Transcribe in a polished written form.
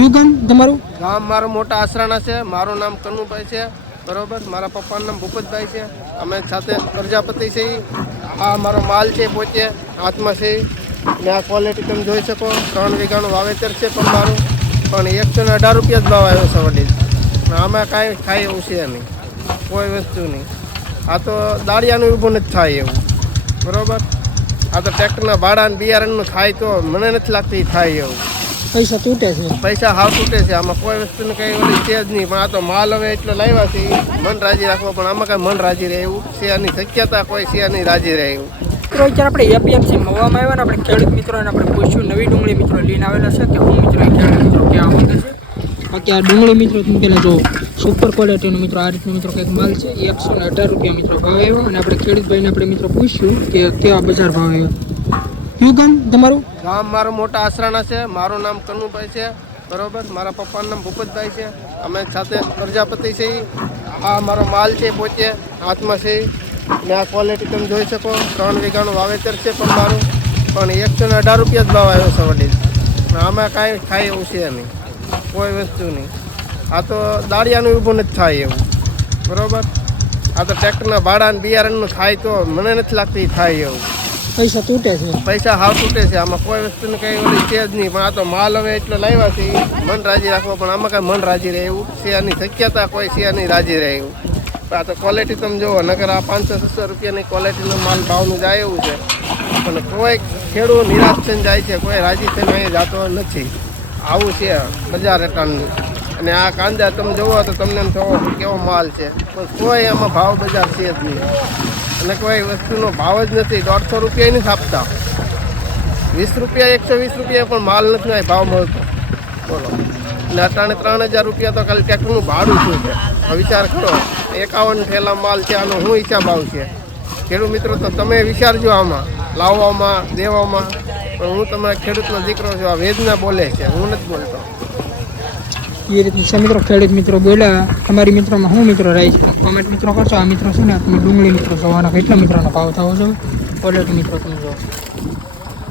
કયું ગામ તમારું? ગામ મારું મોટા આસરાણા છે. મારું નામ કનુભાઈ છે. બરોબર. મારા પપ્પાનું નામ ભૂપતભાઈ છે. અમે સાથે પ્રજાપતિ છીએ. આ મારો માલ છે પોતે હાથમાં છે ને આ ક્વોલિટી તમે જોઈ શકો. 3 વીઘાનું વાવેતર છે પણ મારું પણ 118 રૂપિયા જ ભાવ આવ્યો છે વડીલ. આમાં કાંઈ થાય એવું છે નહીં, કોઈ વસ્તુ નહીં. આ તો દાળિયાનું ઊભું નથી થાય એવું. બરોબર. આ તો ટ્રેક્ટરના ભાડાને બિયારણનું થાય તો મને નથી લાગતું થાય એવું. પૈસા તૂટે છે. પૈસા હાવ તૂટે છે. આમાં કોઈ વસ્તુને કંઈ ઓલી છે જ નહીં. પણ આ તો માલ હવે એટલો લાવ્યા છે મન રાજી રાખવો, પણ આમાં કાંઈ મન રાજી રહે એવું છે નહીં. શક્યતા કોઈ છે નહીં રાજી રહે એવું. મિત્રો અત્યારે આપણે એપીએમસી મવામાં આવ્યા ને આપણે ખેડૂત મિત્રોને આપણે પૂછ્યું નવી ડુંગળી મિત્રો લઈને આવેલા છે કે હું મિત્રો ખેડૂત મિત્રો ક્યાં માંગે છે. બાકી આ ડુંગળી મિત્રો તમે પહેલાં જો સુપર ક્વોલિટીનો મિત્રો આ રીતનો મિત્રો કંઈક માલ છે. 118 રૂપિયા મિત્રો ભાવ આવ્યો અને આપણે ખેડૂતભાઈને આપણે મિત્રો પૂછ્યું કે કેવા બજાર ભાવ આવ્યો. કયું ગામ તમારું? ગામ મારું મોટા આસરાણા છે. મારું નામ કનુભાઈ છે. બરોબર. મારા પપ્પાનું નામ ભૂપતભાઈ છે. અમે સાથે પ્રજાપતિ છીએ. આ મારો માલ છે પોતે હાથમાં છે ને આ ક્વોલિટી તમે જોઈ શકો. 3 વીઘાનું વાવેતર છે પણ મારું પણ 118 રૂપિયા જ ભાવ આવ્યો છે વડીલ. આમાં કાંઈ થાય એવું છે નહીં, કોઈ વસ્તુ નહીં. આ તો દાળિયાનું ઊભું નથી થાય એવું. બરોબર. આ તો ટ્રેક્ટરના ભાડાને બિયારણનું થાય તો મને નથી લાગતું થાય એવું. પૈસા તૂટે છે. પૈસા હાવ તૂટે છે. આમાં કોઈ વસ્તુને કંઈ ઓલી છે જ નહીં. પણ આ તો માલ હવે એટલો લાવ્યા છે મન રાજી રાખવો, પણ આમાં કાંઈ મન રાજી રહે એવું છે નહીં. શક્યતા કોઈ છે નહીં રાજી રહે એવું. આ તો ક્વોલિટી તમે જુઓ, નકર આ 500-600 રૂપિયાની ક્વોલિટીનો માલ ભાવનું જાય એવું છે. પણ કોઈ ખેડૂત નિરાશ થઈને જાય છે, કોઈ રાજી થઈને અહીં જતો નથી. આવું છે બજાર અટાણનું. અને આ કાંદા તમે જુઓ તો તમને એમ થવો કેવો માલ છે, પણ કોઈ એમાં ભાવ બજાર છે જ નહીં. અને કોઈ વસ્તુનો ભાવ જ નથી. 150 રૂપિયા નથી આપતા. 20 રૂપિયા 120 રૂપિયા પણ માલ નથી ભાવ મળતો. બોલો. અને અટાણે 3000 રૂપિયા તો ખાલી ટ્રેક્ટરનું ભાડું શું છે વિચાર કરો. 51 થેલા માલ છે. આનો શું હિસાબ આવશે? ખેડૂત મિત્રો તો તમે વિચારજો આમાં લાવવામાં દેવામાં. પણ હું તમારા ખેડૂતનો દીકરો છું. આ વેદના બોલે છે, હું નથી બોલતો. એ રીતનું છે મિત્રો. ખેડૂત મિત્રો બોલ્યા. તમારી મિત્રોમાં હું મિત્રો રહી છે કોમેન્ટ મિત્રો કરશો. આ મિત્રો છે ને તમે ડુંગળી મિત્રો જોવાના કેટલા મિત્રોનો ભાવ થવો છો ક્વોલિટી મિત્રો તમે જો.